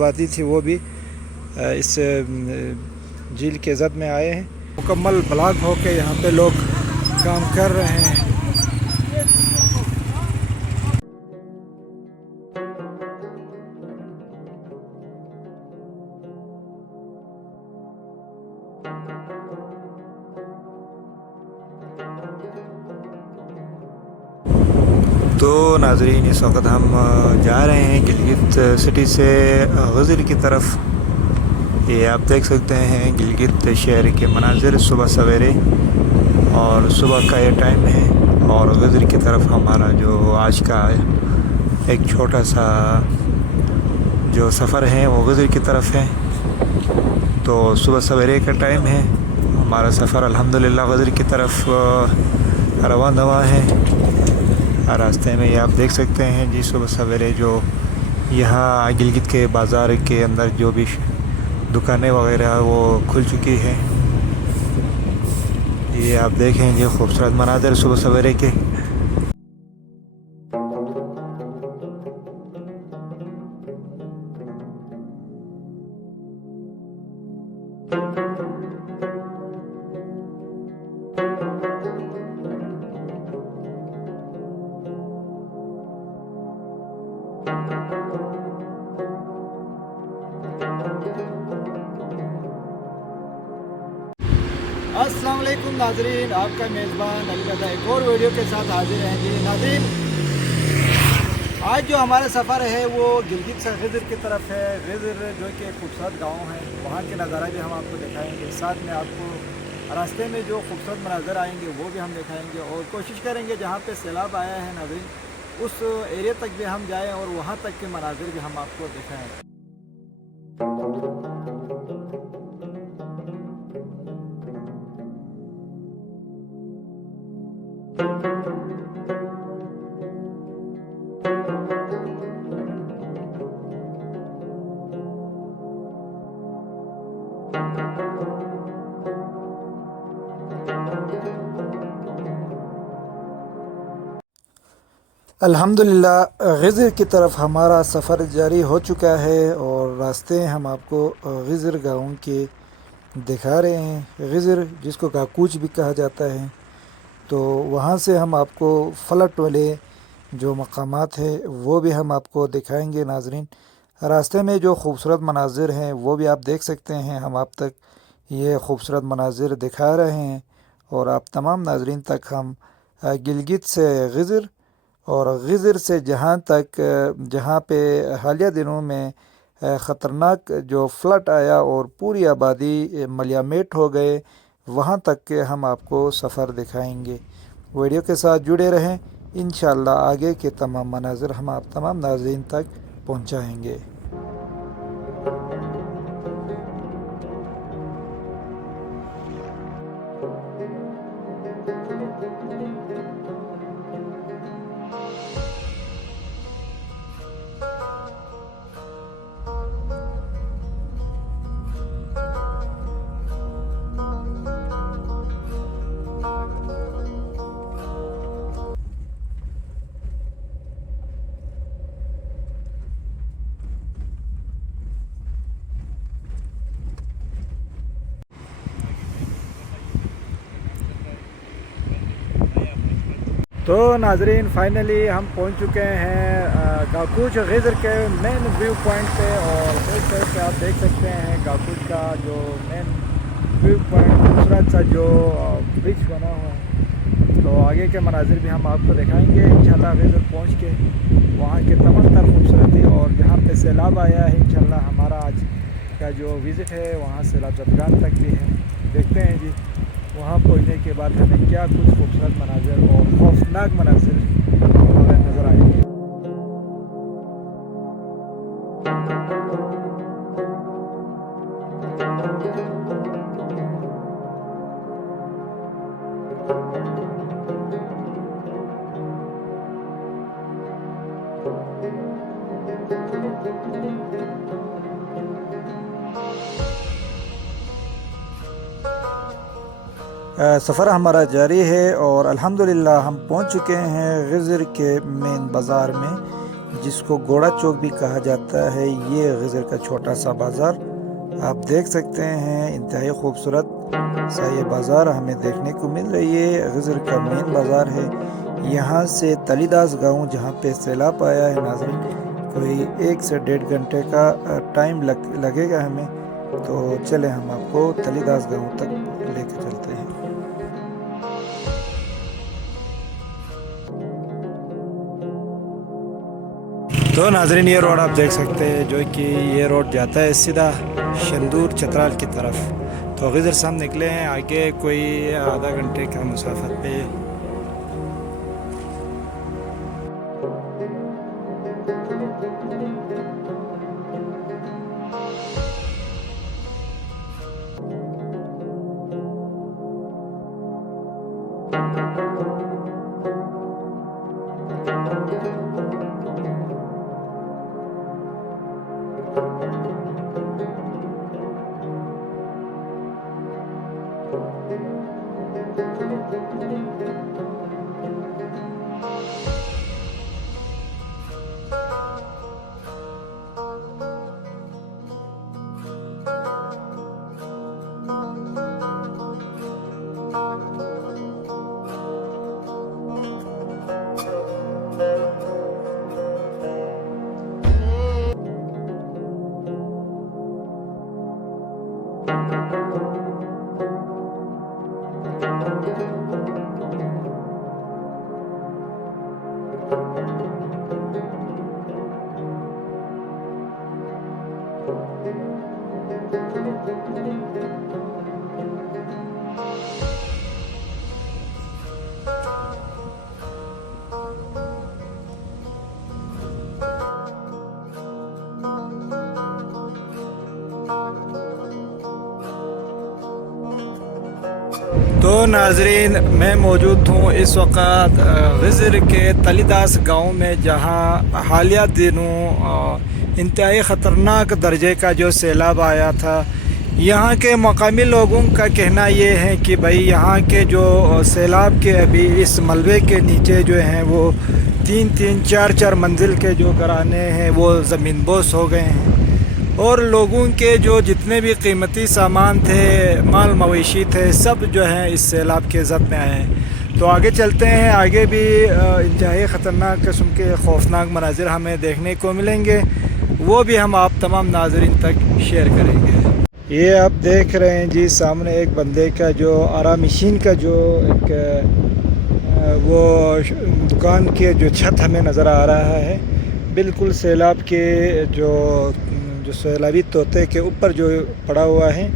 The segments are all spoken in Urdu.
وادی تھی وہ بھی اس جھیل کے زد میں آئے ہیں. مکمل بلاک ہو کے یہاں پہ لوگ کام کر رہے ہیں. تو ناظرین اس وقت ہم جا رہے ہیں گلگت سٹی سے غزر کی طرف. یہ آپ دیکھ سکتے ہیں گلگت شہر کے مناظر صبح سویرے اور صبح کا یہ ٹائم ہے. اور غزر کی طرف ہمارا جو آج کا ایک چھوٹا سا جو سفر ہے وہ غزر کی طرف ہے. تو صبح سویرے کا ٹائم ہے. ہمارا سفر الحمدللہ غزر کی طرف رواں دواں ہے. راستے میں یہ آپ دیکھ سکتے ہیں جی صبح سویرے جو یہاں گلگت کے بازار کے اندر جو بھی دکانیں وغیرہ وہ کھل چکی ہے. یہ آپ دیکھیں جی خوبصورت مناظر صبح سویرے کے. السلام علیکم ناظرین، آپ کا میزبان علی رضا ایک اور ویڈیو کے ساتھ حاضر ہیں. جی ناظرین، آج جو ہمارا سفر ہے وہ گلگت سے غزر کی طرف ہے. غزر جو کہ ایک خوبصورت گاؤں ہے، وہاں کے نظارہ بھی ہم آپ کو دکھائیں گے. ساتھ میں آپ کو راستے میں جو خوبصورت مناظر آئیں گے وہ بھی ہم دکھائیں گے، اور کوشش کریں گے جہاں پہ سیلاب آیا ہے ناظرین اس ایریا تک بھی ہم جائیں اور وہاں تک کے مناظر بھی ہم آپ کو دکھائیں. الحمدللہ غزر کی طرف ہمارا سفر جاری ہو چکا ہے، اور راستے ہم آپ کو غزر گاؤں کے دکھا رہے ہیں. غزر جس کو کاکوچ بھی کہا جاتا ہے، تو وہاں سے ہم آپ کو فلٹ والے جو مقامات ہیں وہ بھی ہم آپ کو دکھائیں گے. ناظرین، راستے میں جو خوبصورت مناظر ہیں وہ بھی آپ دیکھ سکتے ہیں. ہم آپ تک یہ خوبصورت مناظر دکھا رہے ہیں، اور آپ تمام ناظرین تک ہم گلگت سے غزر اور غزر سے جہاں پہ حالیہ دنوں میں خطرناک جو فلٹ آیا اور پوری آبادی ملیامیٹ ہو گئے، وہاں تک کے ہم آپ کو سفر دکھائیں گے. ویڈیو کے ساتھ جڑے رہیں، انشاءاللہ آگے کے تمام مناظر ہم آپ تمام ناظرین تک پہنچائیں گے. تو ناظرین فائنلی ہم پہنچ چکے ہیں کاکوچ غزر کے مین ویو پوائنٹ پہ. اور اس طرح سے آپ دیکھ سکتے ہیں کاکوچ کا جو مین ویو پوائنٹ خوبصورت سا جو برج بنا ہوا ہے. تو آگے کے مناظر بھی ہم آپ کو دکھائیں گے انشاءاللہ. غزر پہنچ کے وہاں کے تمام تر خوبصورتی اور جہاں پہ سیلاب آیا ہے انشاءاللہ ہمارا آج کا جو وزٹ ہے وہاں سیلاب زدگان تک بھی ہے. دیکھتے ہیں جی وہاں پہنچنے کے بعد ہمیں کیا کچھ خوبصورت مناظر اور خوفناک مناظر نظر آئیں گے. سفر ہمارا جاری ہے، اور الحمدللہ ہم پہنچ چکے ہیں غزر کے مین بازار میں. جس کو گھوڑا چوک بھی کہا جاتا ہے، یہ غزر کا چھوٹا سا بازار آپ دیکھ سکتے ہیں۔ انتہائی خوبصورت سا یہ بازار ہمیں دیکھنے کو مل رہی ہے۔ غزر کا مین بازار ہے۔ یہاں سے تلی داس گاؤں جہاں پہ سیلاب آیا ہے ناظرین، کوئی 1 سے 1.5 گھنٹے کا ٹائم لگے گا ہمیں، تو چلیں ہم آپ کو تلی داس گاؤں تک لے کے چلتے ہیں۔ تو ناظرین یہ روڈ آپ دیکھ سکتے ہیں، جو کہ یہ روڈ جاتا ہے سیدھا شندور چترال کی طرف۔ تو غزر سے ہم نکلے ہیں، آگے کوئی آدھا گھنٹے کا مسافت پہ۔ تو ناظرین میں موجود ہوں اس وقت غزر کے تلی داس گاؤں میں، جہاں حالیہ دنوں انتہائی خطرناک درجے کا جو سیلاب آیا تھا۔ یہاں کے مقامی لوگوں کا کہنا یہ ہے کہ بھائی یہاں کے جو سیلاب کے ابھی اس ملبے کے نیچے جو ہیں وہ 3-3 4-4 منزل کے جو گھرانے ہیں وہ زمین بوس ہو گئے ہیں، اور لوگوں کے جو جتنے بھی قیمتی سامان تھے، مال مویشی تھے، سب جو ہیں اس سیلاب کے زد میں آئے ہیں۔ تو آگے چلتے ہیں، آگے بھی انتہائی خطرناک قسم کے خوفناک مناظر ہمیں دیکھنے کو ملیں گے، وہ بھی ہم آپ تمام ناظرین تک شیئر کریں گے۔ یہ آپ دیکھ رہے ہیں جی سامنے ایک بندے کا جو آرامشین کا جو ایک وہ دکان کے جو چھت ہمیں نظر آ رہا ہے، بالکل سیلاب کے جو سیلابی طوطے کے اوپر جو پڑا ہوا ہے،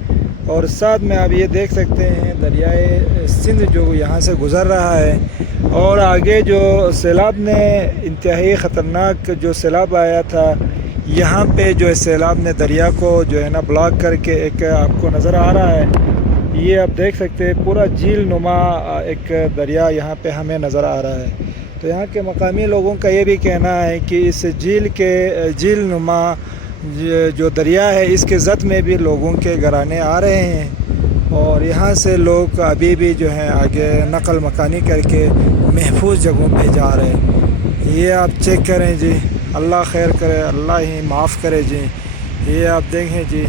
اور ساتھ میں آپ یہ دیکھ سکتے ہیں دریائے سندھ جو یہاں سے گزر رہا ہے، اور آگے جو سیلاب نے انتہائی خطرناک جو سیلاب آیا تھا، یہاں پہ جو سیلاب نے دریا کو جو ہے نا بلاک کر کے ایک آپ کو نظر آ رہا ہے، یہ آپ دیکھ سکتے ہیں پورا جھیل نما ایک دریا یہاں پہ ہمیں نظر آ رہا ہے۔ تو یہاں کے مقامی لوگوں کا یہ بھی کہنا ہے کہ اس جھیل نما جو دریا ہے، اس کے زد میں بھی لوگوں کے گھرانے آ رہے ہیں، اور یہاں سے لوگ ابھی بھی جو ہیں آگے نقل مکانی کر کے محفوظ جگہوں پہ جا رہے ہیں۔ یہ آپ چیک کریں جی، اللہ خیر کرے، اللہ ہی معاف کرے جی۔ یہ آپ دیکھیں جی،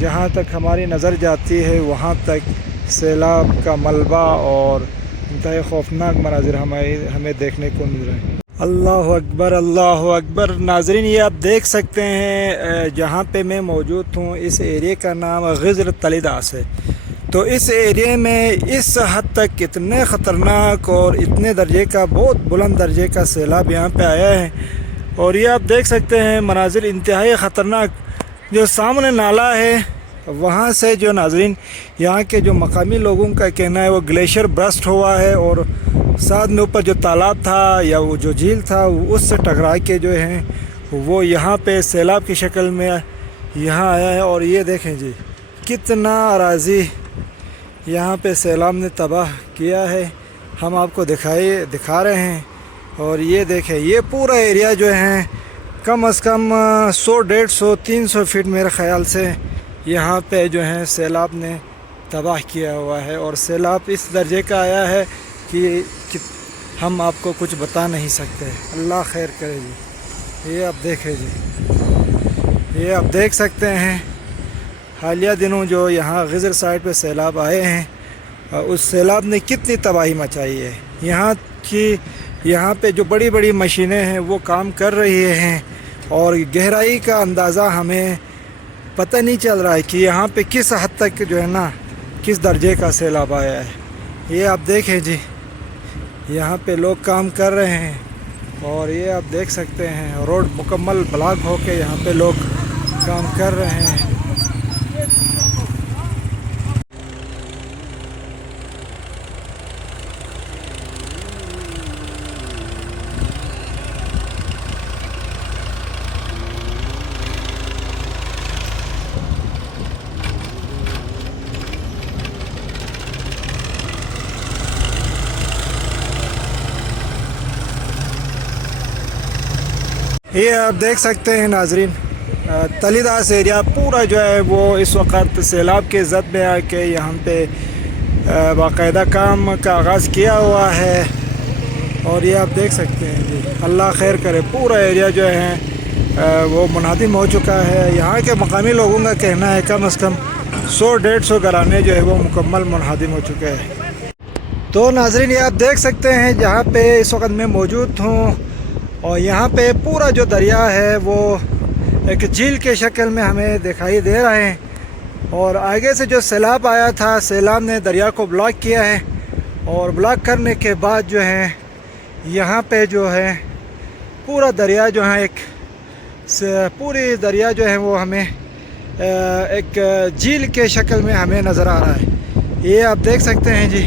جہاں تک ہماری نظر جاتی ہے وہاں تک سیلاب کا ملبہ اور انتہائی خوفناک مناظر ہمیں دیکھنے کو مل رہے ہیں۔ اللہ اکبر، اللہ اکبر۔ ناظرین یہ آپ دیکھ سکتے ہیں جہاں پہ میں موجود ہوں، اس ایریے کا نام غزر تلی داس ہے۔ تو اس ایریے میں اس حد تک اتنے خطرناک اور اتنے درجے کا، بہت بلند درجے کا سیلاب یہاں پہ آیا ہے، اور یہ آپ دیکھ سکتے ہیں مناظر انتہائی خطرناک۔ جو سامنے نالا ہے وہاں سے جو ناظرین یہاں کے جو مقامی لوگوں کا کہنا ہے وہ گلیشیئر برسٹ ہوا ہے، اور ساتھ میں اوپر جو تالاب تھا یا وہ جو جھیل تھا اس سے ٹکرا کے جو ہیں وہ یہاں پہ سیلاب کی شکل میں یہاں آیا ہے۔ اور یہ دیکھیں جی کتنا اراضی یہاں پہ سیلاب نے تباہ کیا ہے، ہم آپ کو دکھا رہے ہیں۔ اور یہ دیکھیں یہ پورا ایریا جو ہے کم از کم 100-150 300 فٹ میرے خیال سے یہاں پہ جو ہے سیلاب نے تباہ کیا ہوا ہے، اور سیلاب اس درجے کا آیا ہے کہ ہم آپ کو کچھ بتا نہیں سکتے۔ اللہ خیر کرے جی۔ یہ آپ دیکھیں جی، یہ آپ دیکھ سکتے ہیں حالیہ دنوں جو یہاں غزر سائڈ پہ سیلاب آئے ہیں، اس سیلاب نے کتنی تباہی مچائی ہے۔ یہاں پہ جو بڑی بڑی مشینیں ہیں وہ کام کر رہی ہیں، اور گہرائی کا اندازہ ہمیں پتہ نہیں چل رہا ہے کہ یہاں پہ کس حد تک جو ہے نا کس درجے کا سیلاب آیا ہے۔ یہ آپ دیکھیں جی، یہاں پہ لوگ کام کر رہے ہیں، اور یہ آپ دیکھ سکتے ہیں روڈ مکمل بلاک ہو کے یہاں پہ لوگ کام کر رہے ہیں۔ یہ آپ دیکھ سکتے ہیں ناظرین، تلی داس ایریا پورا جو ہے وہ اس وقت سیلاب کے زد میں آ کے یہاں پہ باقاعدہ کام کا آغاز کیا ہوا ہے، اور یہ آپ دیکھ سکتے ہیں جی، اللہ خیر کرے، پورا ایریا جو ہے وہ منہدم ہو چکا ہے۔ یہاں کے مقامی لوگوں کا کہنا ہے کم از کم 100-150 گھرانے جو ہے وہ مکمل منہدم ہو چکے ہیں۔ تو ناظرین، یہ آپ دیکھ سکتے ہیں جہاں پہ اس وقت میں موجود ہوں، اور یہاں پہ پورا جو دریا ہے وہ ایک جھیل کے شکل میں ہمیں دکھائی دے رہے ہیں، اور آگے سے جو سیلاب آیا تھا، سیلاب نے دریا کو بلاک کیا ہے، اور بلاک کرنے کے بعد جو ہے یہاں پہ جو ہے پورا دریا جو ہے پوری دریا جو ہے وہ ہمیں ایک جھیل کے شکل میں ہمیں نظر آ رہا ہے۔ یہ آپ دیکھ سکتے ہیں جی،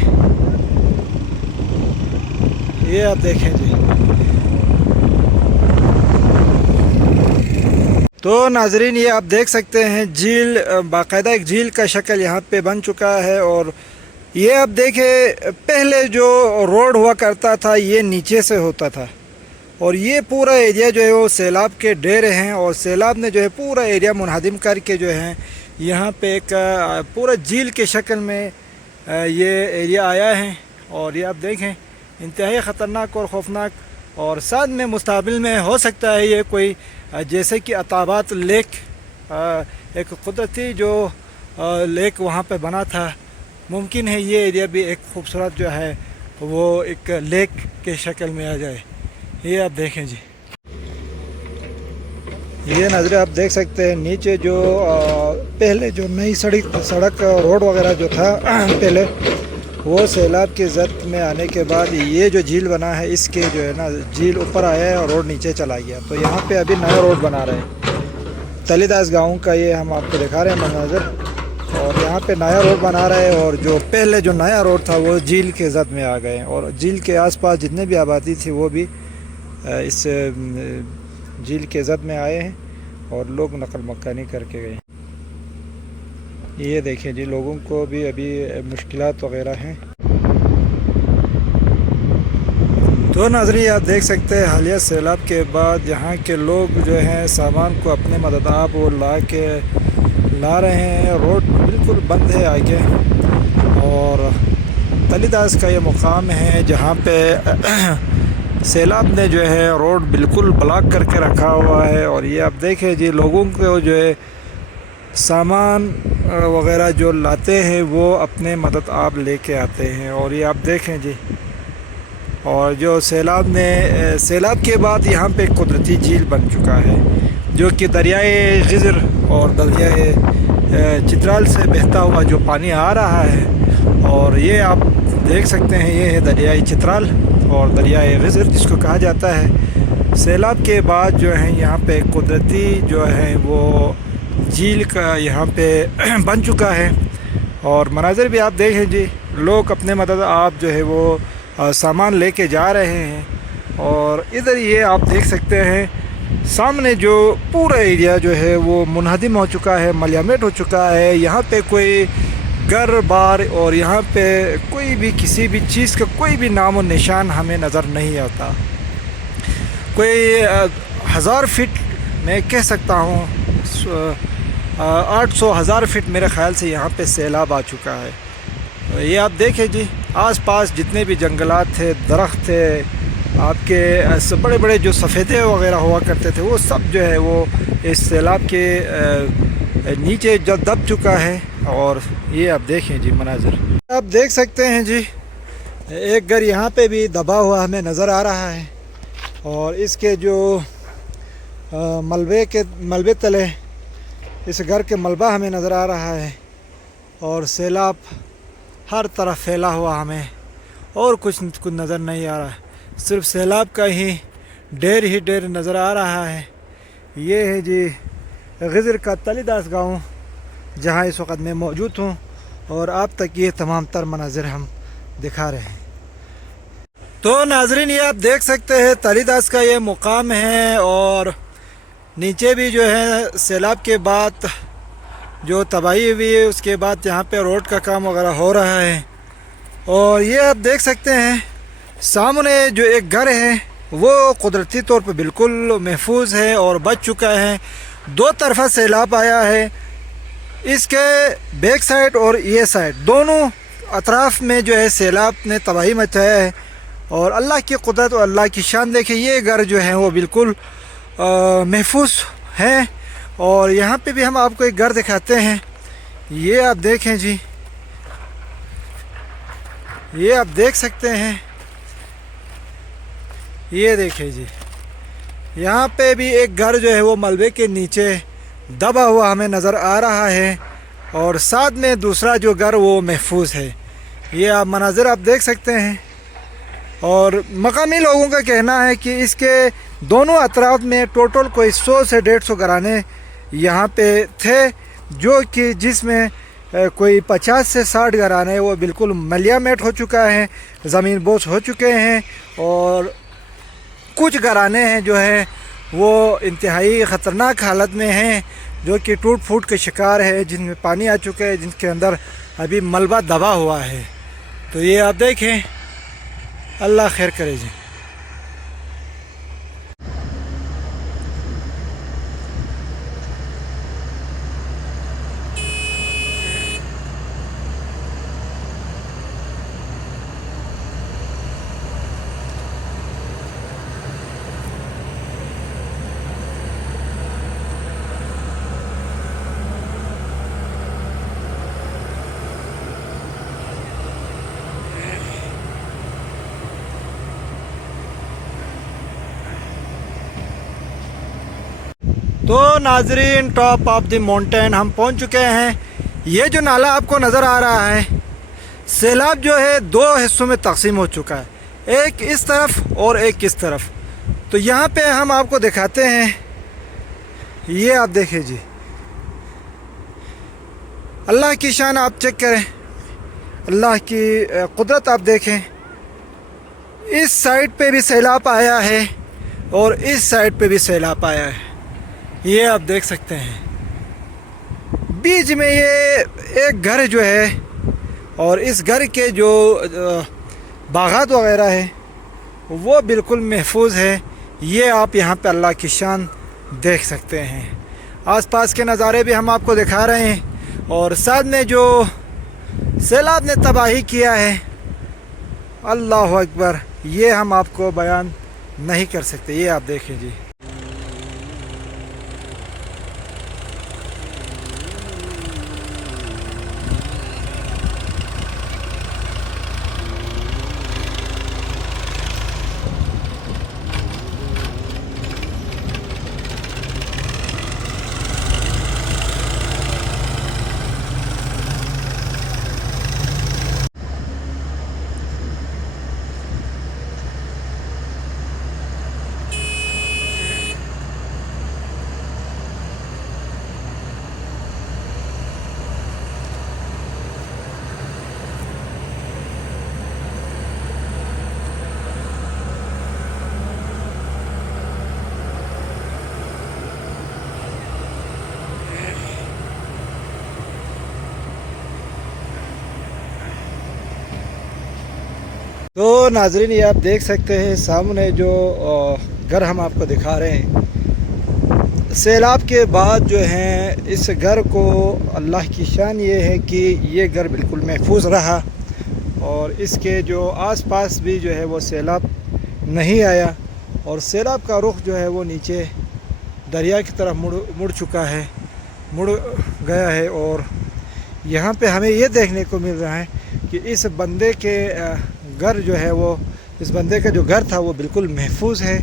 یہ آپ دیکھیں جی۔ تو ناظرین، یہ آپ دیکھ سکتے ہیں جھیل، باقاعدہ ایک جھیل کا شکل یہاں پہ بن چکا ہے، اور یہ آپ دیکھیں پہلے جو روڈ ہوا کرتا تھا یہ نیچے سے ہوتا تھا، اور یہ پورا ایریا جو ہے وہ سیلاب کے ڈیرے ہیں، اور سیلاب نے جو ہے پورا ایریا منہدم کر کے جو ہے یہاں پہ ایک پورا جھیل کے شکل میں یہ ایریا آیا ہے، اور یہ آپ دیکھیں انتہائی خطرناک اور خوفناک، اور ساتھ میں مستقبل میں ہو سکتا ہے یہ کوئی جیسے کہ عطابات لیک، ایک قدرتی جو لیک وہاں پہ بنا تھا، ممکن ہے یہ ایریا بھی ایک خوبصورت جو ہے وہ ایک لیک کے شکل میں آ جائے۔ یہ آپ دیکھیں جی، یہ نظریں آپ دیکھ سکتے ہیں نیچے جو پہلے جو نئی سڑک روڈ وغیرہ جو تھا پہلے، وہ سیلاب کے زد میں آنے کے بعد یہ جو جھیل بنا ہے، اس کے جو ہے نا جھیل اوپر آیا ہے اور روڈ نیچے چلا گیا، تو یہاں پہ ابھی نیا روڈ بنا رہے ہیں۔ تلی داس گاؤں کا یہ ہم آپ کو دکھا رہے ہیں مناظر، اور یہاں پہ نیا روڈ بنا رہے ہیں، اور جو پہلے جو نیا روڈ تھا وہ جھیل کے زد میں آ گئے، اور جھیل کے آس پاس جتنے بھی آبادی تھی وہ بھی اس جھیل کے زد میں آئے ہیں، اور لوگ نقل مکانی کر کے گئے۔ یہ دیکھیں جی، لوگوں کو بھی ابھی مشکلات وغیرہ ہیں۔ تو ناظرین، آپ دیکھ سکتے ہیں حالیہ سیلاب کے بعد یہاں کے لوگ جو ہیں سامان کو اپنے مدداب وہ لا رہے ہیں، روڈ بالکل بند ہے آگے، اور تلی داس کا یہ مقام ہے جہاں پہ سیلاب نے جو ہے روڈ بالکل بلاک کر کے رکھا ہوا ہے، اور یہ آپ دیکھیں جی، لوگوں کو جو ہے سامان وغیرہ جو لاتے ہیں وہ اپنے مدد آپ لے کے آتے ہیں، اور یہ آپ دیکھیں جی، اور جو سیلاب کے بعد یہاں پہ ایک قدرتی جھیل بن چکا ہے جو کہ دریائے غزر اور دریائے چترال سے بہتا ہوا جو پانی آ رہا ہے، اور یہ آپ دیکھ سکتے ہیں یہ ہے دریائے چترال اور دریائے غزر جس کو کہا جاتا ہے۔ سیلاب کے بعد جو ہے یہاں پہ قدرتی جو ہے وہ جھیل کا یہاں پہ بن چکا ہے، اور مناظر بھی آپ دیکھیں جی، لوگ اپنے مدد آپ جو ہے وہ سامان لے کے جا رہے ہیں، اور ادھر یہ آپ دیکھ سکتے ہیں سامنے جو پورا ایریا جو ہے وہ منہدم ہو چکا ہے، ملیامٹ ہو چکا ہے، یہاں پہ کوئی گھر بار اور یہاں پہ کوئی بھی کسی بھی چیز کا کوئی بھی نام و نشان ہمیں نظر نہیں آتا۔ کوئی 1000 فٹ میں کہہ سکتا ہوں 800-1000 فٹ میرے خیال سے یہاں پہ سیلاب آ چکا ہے۔ یہ آپ دیکھیں جی، آس پاس جتنے بھی جنگلات تھے، درخت تھے، آپ کے بڑے بڑے جو سفیدے وغیرہ ہوا کرتے تھے وہ سب جو ہے وہ اس سیلاب کے نیچے جو دب چکا ہے. اور یہ آپ دیکھیں جی مناظر آپ دیکھ سکتے ہیں جی. ایک گھر یہاں پہ بھی دبا ہوا ہمیں نظر آ رہا ہے اور اس کے جو ملبے تلے اس گھر کے ملبہ ہمیں نظر آ رہا ہے اور سیلاب ہر طرف پھیلا ہوا ہمیں اور کچھ نظر نہیں آ رہا ہے. صرف سیلاب کا ہی ڈھیر نظر آ رہا ہے. یہ ہے جی غزر کا تلی داس گاؤں جہاں اس وقت میں موجود ہوں اور آپ تک یہ تمام تر مناظر ہم دکھا رہے ہیں. تو ناظرین یہ آپ دیکھ سکتے ہیں تلی داس کا یہ مقام ہے اور نیچے بھی جو ہے سیلاب کے بعد جو تباہی ہوئی ہے اس کے بعد یہاں پہ روڈ کا کام وغیرہ ہو رہا ہے. اور یہ آپ دیکھ سکتے ہیں سامنے جو ایک گھر ہے وہ قدرتی طور پہ بالکل محفوظ ہے اور بچ چکا ہے. دو طرفہ سیلاب آیا ہے. اس کے بیک سائڈ اور یہ سائڈ دونوں اطراف میں جو ہے سیلاب نے تباہی مچایا ہے. اور اللہ کی قدرت اور اللہ کی شان دیکھیں یہ گھر جو ہیں وہ بالکل محفوظ ہیں. اور یہاں پہ بھی ہم آپ کو ایک گھر دکھاتے ہیں. یہ آپ دیکھیں جی یہ آپ دیکھ سکتے ہیں. یہ دیکھیں جی یہاں پہ بھی ایک گھر جو ہے وہ ملبے کے نیچے دبا ہوا ہمیں نظر آ رہا ہے اور ساتھ میں دوسرا جو گھر وہ محفوظ ہے. یہ آپ مناظر آپ دیکھ سکتے ہیں. اور مقامی لوگوں کا کہنا ہے کہ اس کے دونوں اطراف میں ٹوٹل کوئی 100 سے 150 گھرانے یہاں پہ تھے جو کہ جس میں کوئی 50 سے 60 گھرانے وہ بالکل ملیا میٹ ہو چکا ہے, زمین بوس ہو چکے ہیں. اور کچھ گھرانے ہیں جو ہیں وہ انتہائی خطرناک حالت میں ہیں جو کہ ٹوٹ پھوٹ کے شکار ہے, جن میں پانی آ چکا ہے, جن کے اندر ابھی ملبہ دبا ہوا ہے. تو یہ آپ دیکھیں اللہ خیر کرے جی. تو ناظرین ٹاپ آف دی ماؤنٹین ہم پہنچ چکے ہیں. یہ جو نالا آپ کو نظر آ رہا ہے سیلاب جو ہے 2 حصوں میں تقسیم ہو چکا ہے, ایک اس طرف اور ایک اس طرف. تو یہاں پہ ہم آپ کو دکھاتے ہیں. یہ آپ دیکھیں جی اللہ کی شان آپ چیک کریں, اللہ کی قدرت آپ دیکھیں. اس سائڈ پہ بھی سیلاب آیا ہے اور اس سائڈ پہ بھی سیلاب آیا ہے. یہ آپ دیکھ سکتے ہیں. بیچ میں یہ ایک گھر جو ہے اور اس گھر کے جو باغات وغیرہ ہے وہ بالکل محفوظ ہے. یہ آپ یہاں پہ اللہ کی شان دیکھ سکتے ہیں. آس پاس کے نظارے بھی ہم آپ کو دکھا رہے ہیں اور ساتھ میں جو سیلاب نے تباہی کیا ہے اللہ اکبر یہ ہم آپ کو بیان نہیں کر سکتے. یہ آپ دیکھیں جی. تو ناظرین یہ آپ دیکھ سکتے ہیں سامنے جو گھر ہم آپ کو دکھا رہے ہیں. سیلاب کے بعد جو ہیں اس گھر کو اللہ کی شان یہ ہے کہ یہ گھر بالکل محفوظ رہا اور اس کے جو آس پاس بھی جو ہے وہ سیلاب نہیں آیا اور سیلاب کا رخ جو ہے وہ نیچے دریا کی طرف مڑ چکا ہے، مڑ گیا ہے، اور یہاں پہ ہمیں یہ دیکھنے کو مل رہا ہے کہ اس بندے کے گھر جو ہے وہ، اس بندے کا جو گھر تھا وہ بالکل محفوظ ہے،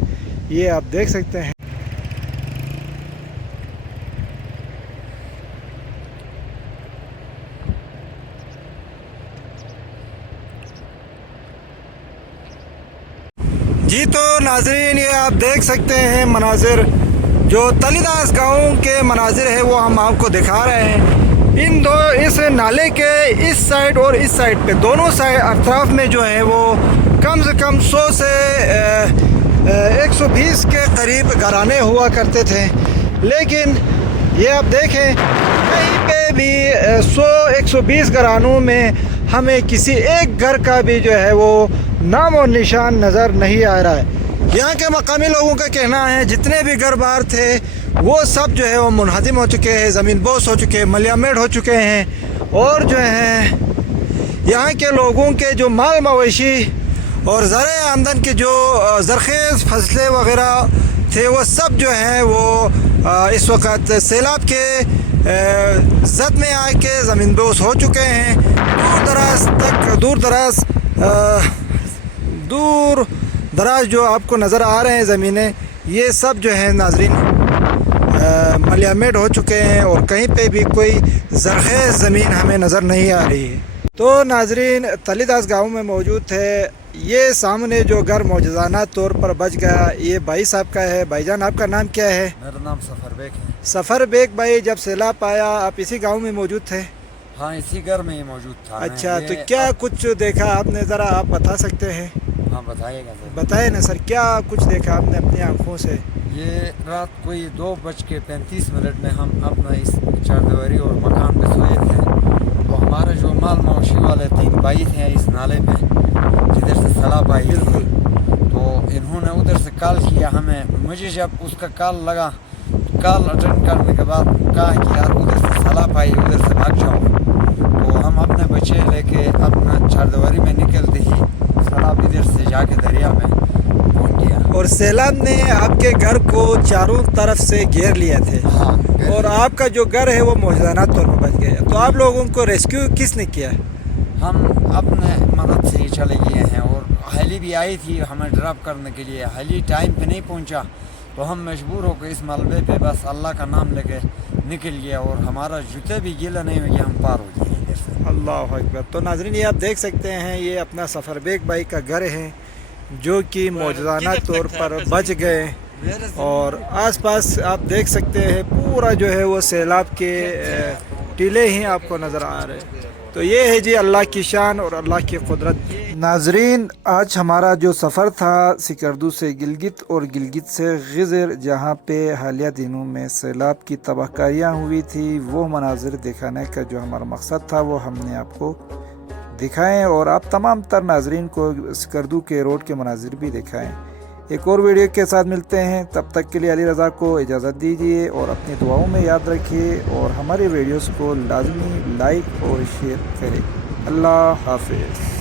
یہ آپ دیکھ سکتے ہیں۔ جی تو ناظرین، یہ آپ دیکھ سکتے ہیں مناظر، جو تلی داس گاؤں کے مناظر ہے وہ ہم آپ کو دکھا رہے ہیں۔ اس نالے کے اس سائڈ اور اس سائڈ پہ، دونوں سائڈ اطراف میں جو ہے وہ کم سے کم 100 سے 120 کے قریب گھرانے ہوا کرتے تھے، لیکن یہ آپ دیکھیں کہیں پہ بھی 100-120 گھرانوں میں ہمیں کسی ایک گھر کا بھی جو ہے وہ نام و نشان نظر نہیں آ رہا ہے۔ یہاں کے مقامی لوگوں کا کہنا ہے جتنے بھی گھر بار تھے وہ سب جو ہے وہ منہدم ہو چکے ہیں، زمین بوس ہو چکے ہیں، ملیامیٹ ہو چکے ہیں، اور جو ہیں یہاں کے لوگوں کے جو مال مویشی اور زرع آمدن کے جو زرخیز فصلیں وغیرہ تھے وہ سب جو ہیں وہ اس وقت سیلاب کے زد میں آ کے زمین بوس ہو چکے ہیں۔ دور دراز جو آپ کو نظر آ رہے ہیں زمینیں، یہ سب جو ہیں ناظرین ملیامیٹ ہو چکے ہیں، اور کہیں پہ بھی کوئی زرخیز زمین ہمیں نظر نہیں آ رہی ہے۔ تو ناظرین، تلی داس گاؤں میں موجود تھے، یہ سامنے جو گھر معجزانہ طور پر بچ گیا یہ بھائی صاحب کا ہے۔ بھائی جان، آپ کا نام کیا ہے؟ میرا نام سفر بیگ ہے۔ سفر بیگ بھائی، جب سیلاب آیا آپ اسی گاؤں میں موجود تھے؟ ہاں، اسی گھر میں ہی موجود تھا۔ اچھا، تو کیا کچھ دیکھا آپ نے، ذرا آپ بتا سکتے ہیں؟ ہاں، بتائیے گا سر۔ بتائیں نا سر، کیا کچھ دیکھا آپ نے اپنی آنکھوں سے؟ یہ رات کوئی 2:35 میں ہم اپنا اس چاردیواری اور مکان پہ سوئے تھے، تو ہمارے جو مال مویشی والے 3 بھائی تھے اس نالے پہ جدھر سے سیلاب آئی تھی، تو انہوں نے ادھر سے کال کیا ہمیں۔ مجھے جب اس کا کال لگا، کال اٹینڈ کرنے کے بعد کہا کہ یار ادھر سے سیلاب آئی، ادھر سے بھاگ جاؤ، تو ہم اپنے بچے لے کے اپنا چاردیواری میں نکلتے ہی سیلاب ادھر سے جا کے دریا میں پہنچ گیا، اور سیلاب نے آپ کے گھر کو چاروں طرف سے گھیر لیا تھے۔ ہاں، اور آپ کا جو گھر ہے وہ معجزانہ طور پر بچ گیا، تو آپ لوگوں کو ریسکیو کس نے کیا؟ ہم اپنے مدد سے ہی چلے گئے ہیں، اور ہیلی بھی آئی تھی ہمیں ڈراپ کرنے کے لیے۔ ہیلی ٹائم پہ نہیں پہنچا تو ہم مجبور ہو کے اس ملبے پہ بس اللہ کا نام لے کے نکل گیا، اور ہمارا جوتے بھی گیلا نہیں ہوئے، ہم پار ہو گئے ادھر سے۔ اللہ اکبر۔ تو ناظرین، یہ آپ دیکھ سکتے ہیں یہ اپنا سفر بیگ بھائی کا گھر ہے جو کہ معجزانہ طور پر بچ گئے، اور آس پاس آپ دیکھ سکتے ہیں پورا جو ہے وہ سیلاب کے ٹیلے ہی آپ کو نظر آ رہے ہیں۔ تو یہ ہے جی اللہ کی شان اور اللہ کی قدرت۔ ناظرین، آج ہمارا جو سفر تھا سکردو سے گلگت اور گلگت سے غزر، جہاں پہ حالیہ دنوں میں سیلاب کی تباہ کاریاں ہوئی تھی، وہ مناظر دکھانے کا جو ہمارا مقصد تھا وہ ہم نے آپ کو دکھائیں، اور آپ تمام تر ناظرین کو سکردو کے روڈ کے مناظر بھی دکھائیں۔ ایک اور ویڈیو کے ساتھ ملتے ہیں، تب تک کے لیے علی رضا کو اجازت دیجیے، اور اپنی دعاؤں میں یاد رکھیے، اور ہمارے ویڈیوز کو لازمی لائک اور شیئر کریں۔ اللہ حافظ۔